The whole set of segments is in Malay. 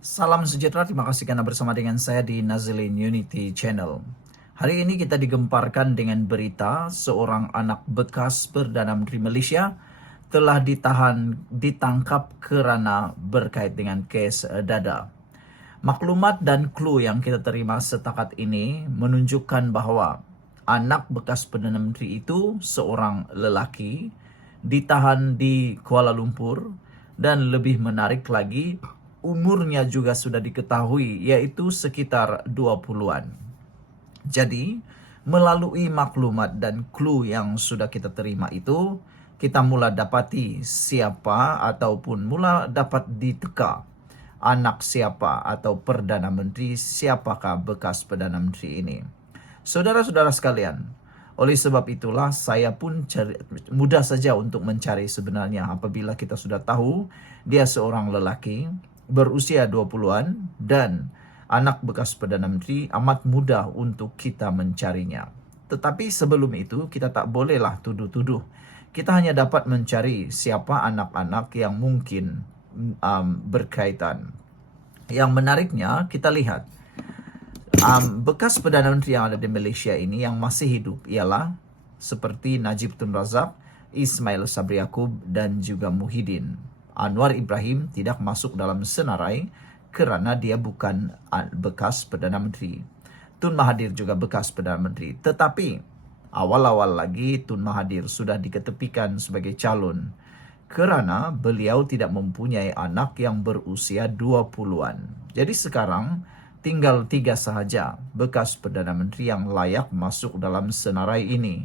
Salam sejahtera, terima kasih karena bersama dengan saya di Nazilin Unity Channel. Hari ini kita digemparkan dengan berita seorang anak bekas Perdana Menteri Malaysia telah ditangkap kerana berkait dengan kes dada. Maklumat dan clue yang kita terima setakat ini menunjukkan bahawa anak bekas Perdana Menteri itu seorang lelaki ditahan di Kuala Lumpur dan lebih menarik lagi umurnya juga sudah diketahui yaitu sekitar 20-an. Jadi, melalui maklumat dan clue yang sudah kita terima itu, kita mula dapati siapa ataupun mula dapat diteka anak siapa atau Perdana Menteri, siapakah bekas Perdana Menteri ini. Saudara-saudara sekalian, oleh sebab itulah saya pun mudah saja untuk mencari sebenarnya apabila kita sudah tahu dia seorang lelaki berusia 20-an dan anak bekas Perdana Menteri, amat mudah untuk kita mencarinya. Tetapi sebelum itu kita tak bolehlah tuduh-tuduh. Kita hanya dapat mencari siapa anak-anak yang mungkin berkaitan. Yang menariknya kita lihat bekas Perdana Menteri yang ada di Malaysia ini yang masih hidup ialah seperti Najib Tun Razak, Ismail Sabri Yaakob dan juga Muhyiddin. Anwar Ibrahim tidak masuk dalam senarai kerana dia bukan bekas Perdana Menteri. Tun Mahathir juga bekas Perdana Menteri. Tetapi awal-awal lagi Tun Mahathir sudah diketepikan sebagai calon kerana beliau tidak mempunyai anak yang berusia 20-an. Jadi sekarang tinggal 3 sahaja bekas Perdana Menteri yang layak masuk dalam senarai ini.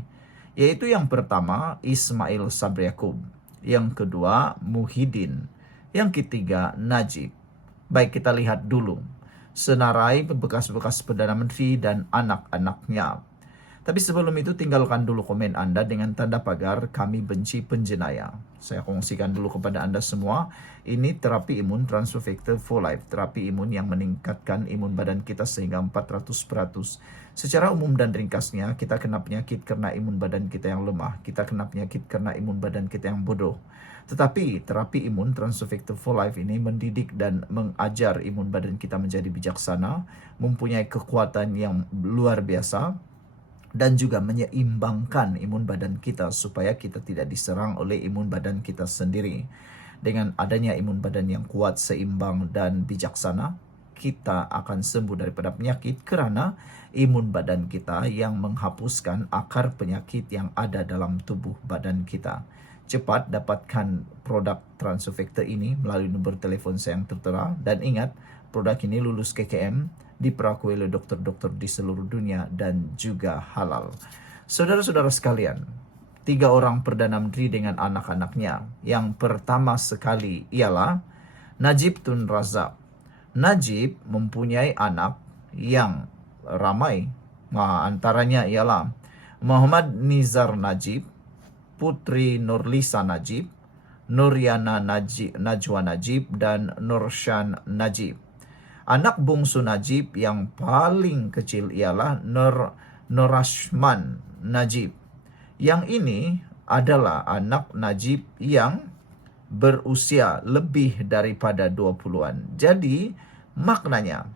Yaitu yang pertama Ismail Sabri Yaakob, yang kedua Muhyiddin, yang ketiga Najib. Baik, kita lihat dulu senarai bekas-bekas Perdana Menteri dan anak-anaknya. Tapi sebelum itu tinggalkan dulu komen Anda dengan tanda pagar kami benci penjenayah. Saya kongsikan dulu kepada Anda semua, ini terapi imun Transfer Factor for Life, terapi imun yang meningkatkan imun badan kita sehingga 400%. Secara umum dan ringkasnya, kita kena penyakit karena imun badan kita yang lemah, kita kena penyakit karena imun badan kita yang bodoh. Tetapi terapi imun Transfer Factor for Life ini mendidik dan mengajar imun badan kita menjadi bijaksana, mempunyai kekuatan yang luar biasa, dan juga menyeimbangkan imun badan kita supaya kita tidak diserang oleh imun badan kita sendiri. Dengan adanya imun badan yang kuat, seimbang dan bijaksana, kita akan sembuh daripada penyakit kerana imun badan kita yang menghapuskan akar penyakit yang ada dalam tubuh badan kita. Cepat dapatkan produk Transfer Factor ini melalui nombor telefon saya yang tertera, dan ingat, produk ini lulus KKM, diperakui oleh dokter-dokter di seluruh dunia dan juga halal. Saudara-saudara sekalian, 3 orang Perdana Menteri dengan anak-anaknya. Yang pertama sekali ialah Najib Tun Razak. Najib mempunyai anak yang ramai. Antaranya ialah Muhammad Nizar Najib, Putri Nurlisa Najib, Nuriana Najwa Najib dan Nurshan Najib. Anak bungsu Najib yang paling kecil ialah Nurashman Najib. Yang ini adalah anak Najib yang berusia lebih daripada 20-an. Jadi maknanya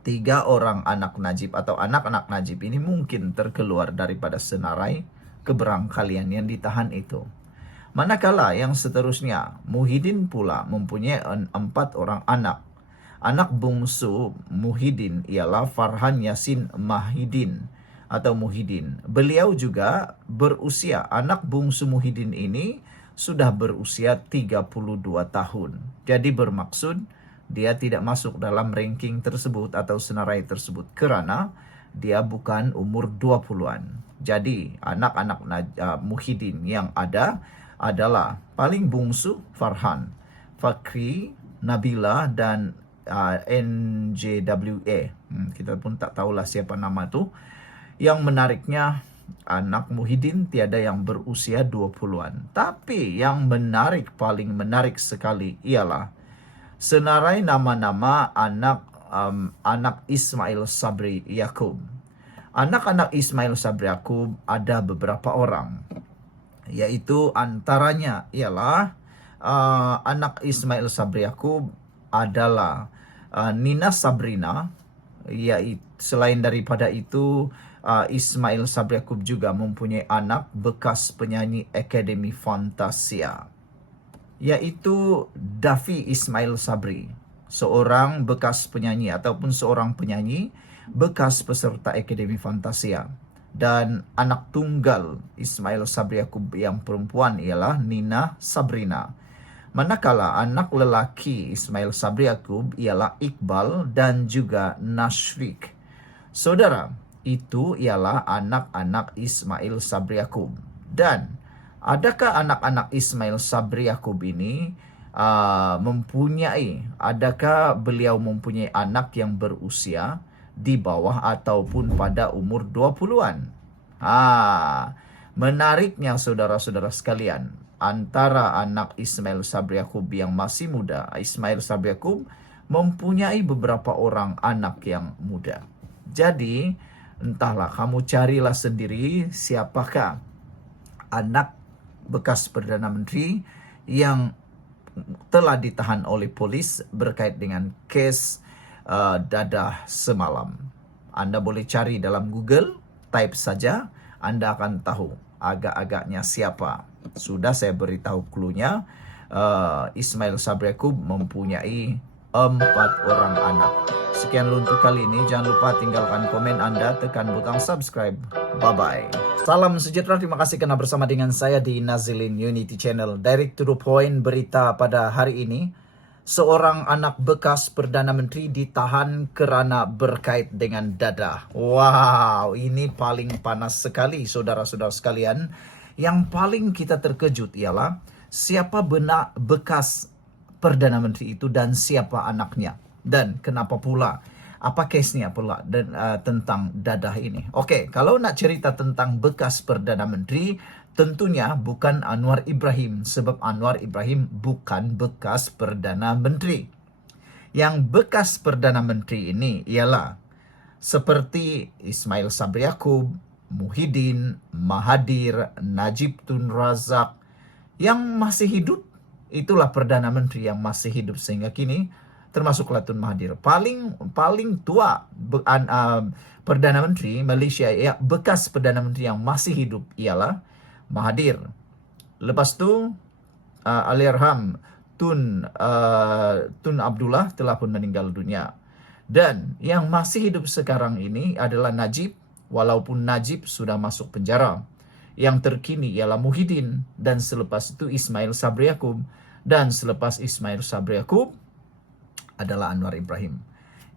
3 orang anak Najib atau anak-anak Najib ini mungkin terkeluar daripada senarai keberangkalian yang ditahan itu. Manakala yang seterusnya Muhyiddin pula mempunyai 4 orang anak. Anak bungsu Muhyiddin ialah Farhan Yassin Mahidin atau Muhyiddin. Beliau juga berusia, anak bungsu Muhyiddin ini sudah berusia 32 tahun. Jadi bermaksud dia tidak masuk dalam ranking tersebut atau senarai tersebut kerana dia bukan umur 20-an. Jadi anak-anak Muhyiddin yang ada adalah paling bungsu Farhan, Fakri, Nabila dan NJWA. Kita pun tak tahulah siapa nama tu. Yang menariknya, anak Muhyiddin tiada yang berusia 20-an. Tapi yang menarik, paling menarik sekali ialah senarai nama-nama anak Ismail Sabri Yaakob. Anak-anak Ismail Sabri Yaakob ada beberapa orang, yaitu antaranya ialah anak Ismail Sabri Yaakob adalah Nina Sabrina. Yaitu selain daripada itu, Ismail Sabri Yaakob juga mempunyai anak bekas penyanyi Akademi Fantasia, yaitu Davi Ismail Sabri, seorang bekas penyanyi ataupun seorang penyanyi bekas peserta Akademi Fantasia. Dan anak tunggal Ismail Sabri Yaakob yang perempuan ialah Nina Sabrina. Manakala anak lelaki Ismail Sabri Yaakob ialah Iqbal dan juga Nashrik. Saudara, itu ialah anak-anak Ismail Sabri Yaakob. Dan adakah anak-anak Ismail Sabri Yaakob ini adakah beliau mempunyai anak yang berusia di bawah ataupun pada umur 20-an? Menariknya saudara-saudara sekalian, antara anak Ismail Sabri Yaakob yang masih muda, Ismail Sabri Yaakob mempunyai beberapa orang anak yang muda. Jadi, entahlah, kamu carilah sendiri siapakah anak bekas Perdana Menteri yang telah ditahan oleh polis berkait dengan kes dadah semalam. Anda boleh cari dalam Google, type saja, Anda akan tahu agak-agaknya siapa. Sudah saya beritahu cluenya. Ismail Sabri Yaakob mempunyai 4 orang anak. Sekian dulu untuk kali ini. Jangan lupa tinggalkan komen Anda, tekan butang subscribe. Bye-bye. Salam sejahtera, terima kasih karena bersama dengan saya di Nazilin Unity Channel. Direct to the point berita pada hari ini. Seorang anak bekas Perdana Menteri ditahan kerana berkait dengan dadah. Wow, ini paling panas sekali saudara-saudara sekalian. Yang paling kita terkejut ialah siapa benar bekas Perdana Menteri itu dan siapa anaknya. Dan kenapa pula, apa case-nya pula tentang dadah ini. Oke, kalau nak cerita tentang bekas Perdana Menteri, tentunya bukan Anwar Ibrahim. Sebab Anwar Ibrahim bukan bekas Perdana Menteri. Yang bekas Perdana Menteri ini ialah seperti Ismail Sabri Yaakob, Muhyiddin, Mahathir, Najib Tun Razak yang masih hidup. Itulah Perdana Menteri yang masih hidup sehingga kini, termasuklah Tun Mahathir. Paling tua Perdana Menteri Malaysia, bekas Perdana Menteri yang masih hidup ialah Mahathir. Lepas tu Allahyarham Tun Abdullah telah pun meninggal dunia. Dan yang masih hidup sekarang ini adalah Najib, walaupun Najib sudah masuk penjara. Yang terkini ialah Muhyiddin, dan selepas itu Ismail Sabri Yaakob, dan selepas Ismail Sabri Yaakob adalah Anwar Ibrahim.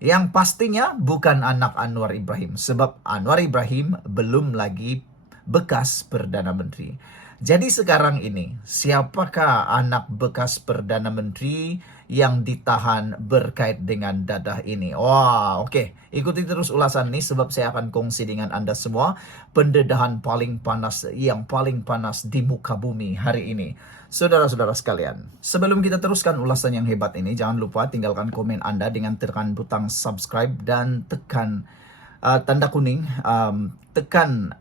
Yang pastinya bukan anak Anwar Ibrahim, sebab Anwar Ibrahim belum lagi bekas Perdana Menteri. Jadi sekarang ini, siapakah anak bekas Perdana Menteri yang ditahan berkait dengan dadah ini? Wah, oke. Ikuti terus ulasan ini sebab saya akan kongsi dengan Anda semua pendedahan paling panas, yang paling panas di muka bumi hari ini. Saudara-saudara sekalian, sebelum kita teruskan ulasan yang hebat ini, jangan lupa tinggalkan komen Anda dengan tekan butang subscribe dan tekan tanda kuning, tekan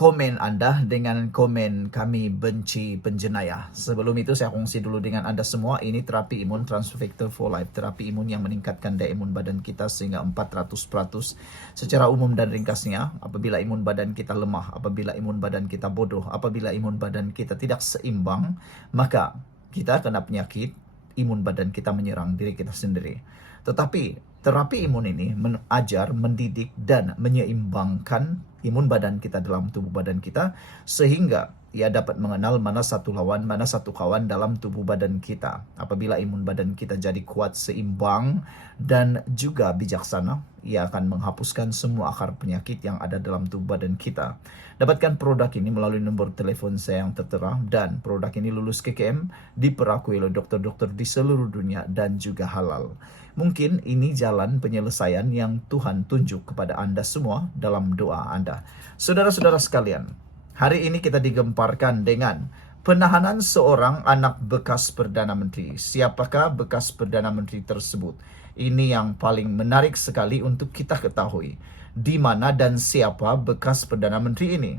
komen Anda dengan komen kami benci penjenayah. Sebelum itu saya kongsi dulu dengan Anda semua, ini terapi imun Transfer Factor for Life, terapi imun yang meningkatkan daya imun badan kita sehingga 400%. Secara umum dan ringkasnya, apabila imun badan kita lemah, apabila imun badan kita bodoh, apabila imun badan kita tidak seimbang, maka kita kena penyakit, imun badan kita menyerang diri kita sendiri. Tetapi terapi imun ini mengajar, mendidik, dan menyeimbangkan imun badan kita dalam tubuh badan kita sehingga ia dapat mengenal mana satu lawan, mana satu kawan dalam tubuh badan kita. Apabila imun badan kita jadi kuat, seimbang, dan juga bijaksana, ia akan menghapuskan semua akar penyakit yang ada dalam tubuh badan kita. Dapatkan produk ini melalui nomor telepon saya yang tertera, dan produk ini lulus KKM, diperakui oleh dokter-dokter di seluruh dunia, dan juga halal. Mungkin ini jalan penyelesaian yang Tuhan tunjuk kepada Anda semua dalam doa Anda. Saudara-saudara sekalian, hari ini kita digemparkan dengan penahanan seorang anak bekas Perdana Menteri. Siapakah bekas Perdana Menteri tersebut? Ini yang paling menarik sekali untuk kita ketahui. Di mana dan siapa bekas Perdana Menteri ini?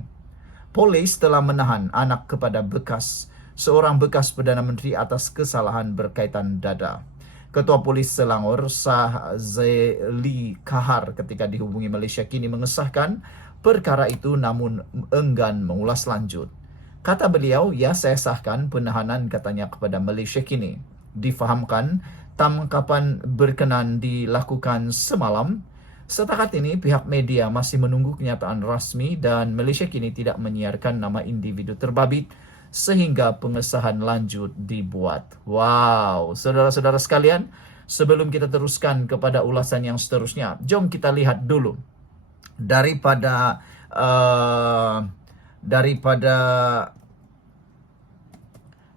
Polis telah menahan anak kepada bekas seorang bekas Perdana Menteri atas kesalahan berkaitan dada. Ketua Polis Selangor, Shazeli Kahar, ketika dihubungi Malaysia Kini mengesahkan perkara itu namun enggan mengulas lanjut. Kata beliau, ya saya sahkan penahanan katanya kepada Malaysia Kini. Difahamkan tangkapan berkenan dilakukan semalam. Setakat ini pihak media masih menunggu kenyataan rasmi dan Malaysia Kini tidak menyiarkan nama individu terbabit sehingga pengesahan lanjut dibuat. Wow, saudara-saudara sekalian, sebelum kita teruskan kepada ulasan yang seterusnya, jom kita lihat dulu daripada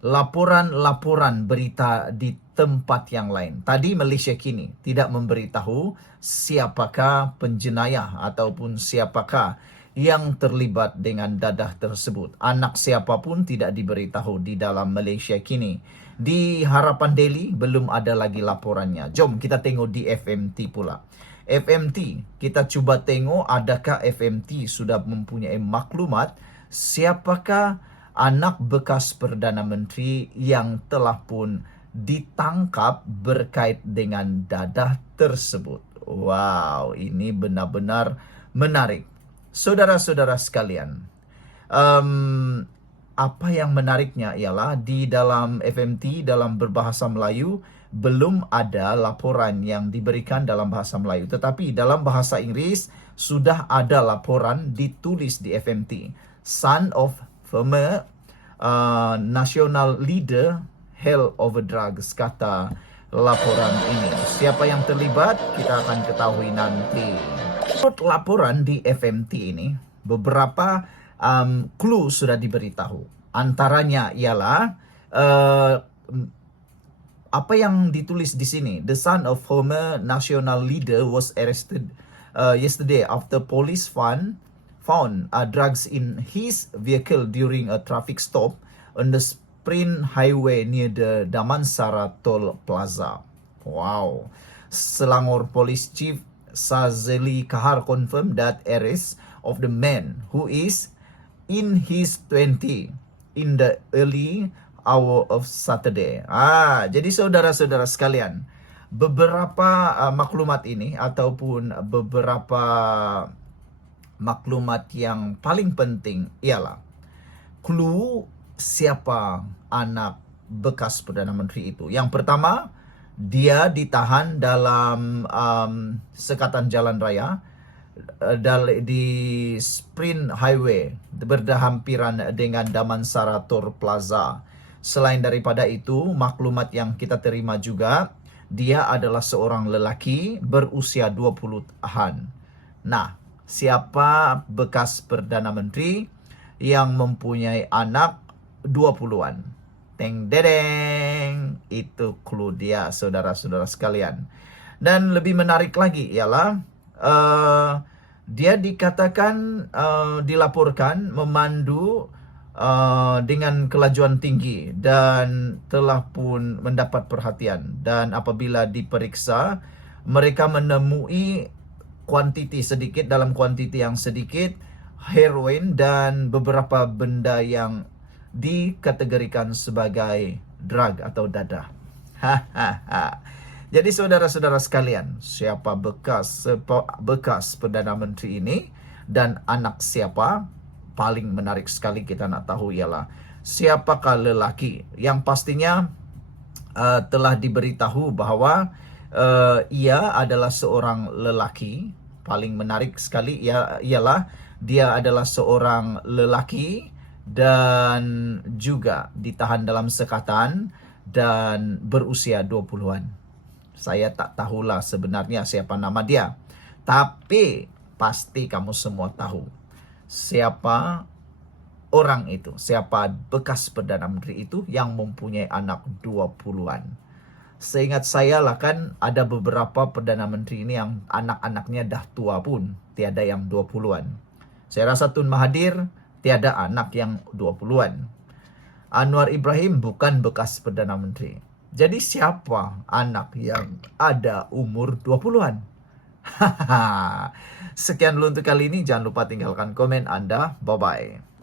laporan-laporan berita di tempat yang lain. Tadi Malaysia Kini tidak memberitahu siapakah penjenayah ataupun siapakah yang terlibat dengan dadah tersebut. Anak siapapun tidak diberitahu di dalam Malaysia Kini. Di Harapan Daily belum ada lagi laporannya. Jom kita tengok di FMT pula. FMT, kita cuba tengok adakah FMT sudah mempunyai maklumat siapakah anak bekas Perdana Menteri yang telah pun ditangkap berkait dengan dadah tersebut. Wow, ini benar-benar menarik. Saudara-saudara sekalian, apa yang menariknya ialah di dalam FMT, dalam berbahasa Melayu, belum ada laporan yang diberikan dalam bahasa Melayu. Tetapi dalam bahasa Inggris, sudah ada laporan ditulis di FMT. Son of former national leader held over drugs, kata laporan ini. Siapa yang terlibat, kita akan ketahui nanti. Menurut laporan di FMT ini, beberapa clue sudah diberitahu. Antaranya ialah apa yang ditulis di sini. The son of former national leader was arrested yesterday after police found drugs in his vehicle during a traffic stop on the Sprint Highway near the Damansara Toll Plaza. Wow. Selangor Police Chief Shazeli Kahar confirmed that arrest of the man who is in his 20 in the early hour of Saturday. Jadi saudara-saudara sekalian, beberapa maklumat ini ataupun beberapa maklumat yang paling penting ialah clue siapa anak bekas Perdana Menteri itu. Yang pertama, dia ditahan dalam sekatan jalan raya di Sprint Highway berhampiran dengan Damansara Toll Plaza. Selain daripada itu, maklumat yang kita terima juga, dia adalah seorang lelaki berusia 20-an. Nah, siapa bekas Perdana Menteri yang mempunyai anak 20-an? Teng dedeng, itu clue dia, saudara-saudara sekalian. Dan lebih menarik lagi ialah dia dikatakan dilaporkan memandu dengan kelajuan tinggi dan telah pun mendapat perhatian. Dan apabila diperiksa, mereka menemui dalam kuantiti yang sedikit heroin dan beberapa benda yang dikategorikan sebagai drug atau dadah. Jadi saudara-saudara sekalian, siapa bekas Perdana Menteri ini dan anak siapa? Paling menarik sekali kita nak tahu ialah siapakah lelaki yang pastinya telah diberitahu bahawa ia adalah seorang lelaki. Paling menarik sekali ialah dia adalah seorang lelaki dan juga ditahan dalam sekatan dan berusia 20-an. Saya tak tahulah sebenarnya siapa nama dia. Tapi pasti kamu semua tahu siapa orang itu, siapa bekas Perdana Menteri itu yang mempunyai anak 20-an. Seingat saya lah kan ada beberapa Perdana Menteri ini yang anak-anaknya dah tua pun, tiada yang 20-an. Saya rasa Tun Mahathir tiada anak yang 20-an. Anwar Ibrahim bukan bekas Perdana Menteri. Jadi siapa anak yang ada umur 20-an? Sekian dulu untuk kali ini. Jangan lupa tinggalkan komen Anda. Bye-bye.